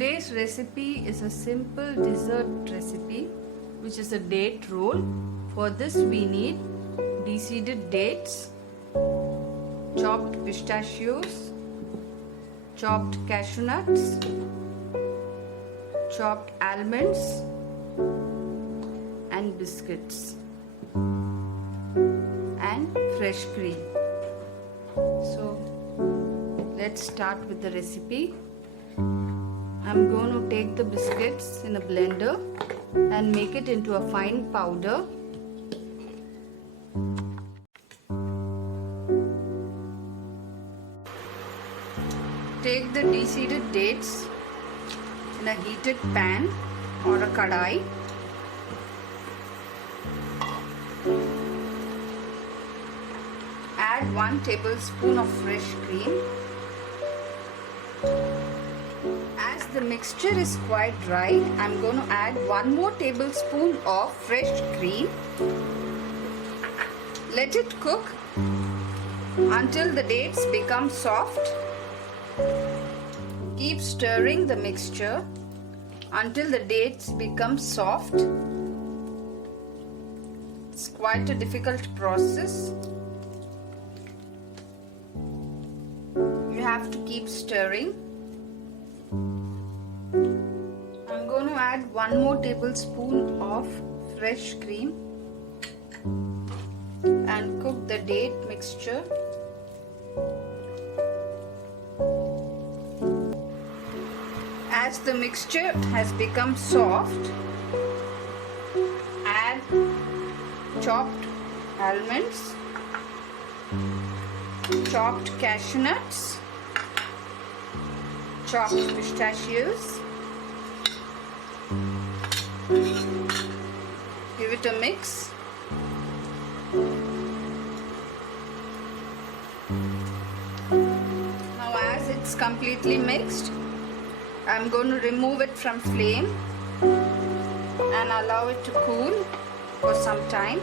Today's recipe is a simple dessert recipe, which is a date roll. For this we need de-seeded dates, chopped pistachios, chopped cashew nuts, chopped almonds and biscuits, and fresh cream. So let's start with the recipe. I'm going to take the biscuits in a blender and make it into a fine powder. Take the de-seeded dates in a heated pan or a kadai. Add 1 tablespoon of fresh cream. As the mixture is quite dry, I'm going to add 1 more tablespoon of fresh cream. Let it cook until the dates become soft. Keep stirring the mixture until the dates become soft. It's quite a difficult process. You have to keep stirring. I'm going to add 1 more tablespoon of fresh cream and cook the date mixture. As the mixture has become soft, add chopped almonds, chopped cashew nuts, chopped pistachios. Give it a mix. Now as it's completely mixed, I'm going to remove it from flame and allow it to cool for some time.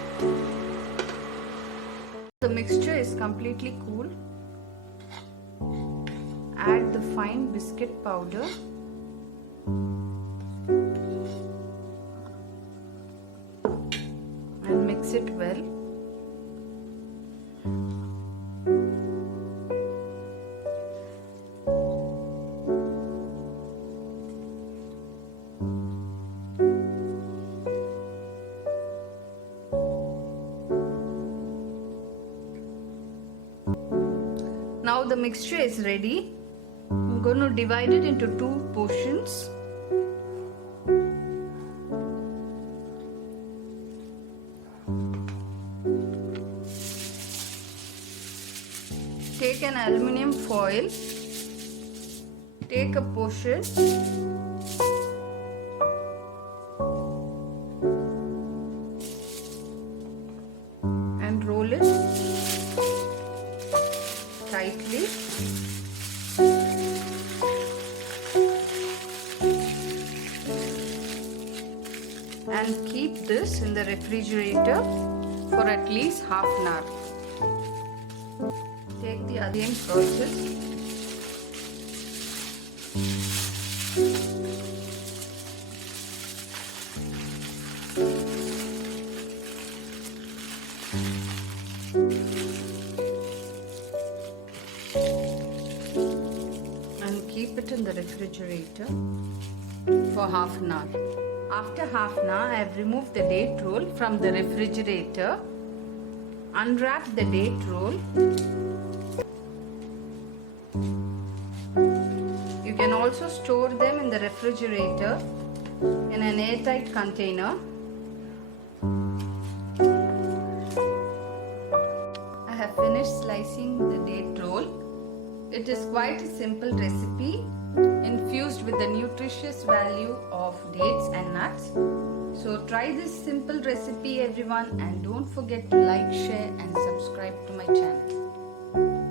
The mixture is completely cool. Add the fine biscuit powder. And mix it well. Now the mixture is ready. I'm going to divide it into 2 portions. Take an aluminium foil. Take a portion. And roll it tightly. And keep this in the refrigerator for at least half an hour. Take the other process. And keep it in the refrigerator for half an hour. After half an hour, I have removed the date roll from the refrigerator. Unwrap the date roll. You can also store them in the refrigerator in an airtight container. I have finished slicing the date roll. It is quite a simple recipe infused with the nutritious value of dates and nuts. So try this simple recipe everyone, and don't forget to like, share and subscribe to my channel.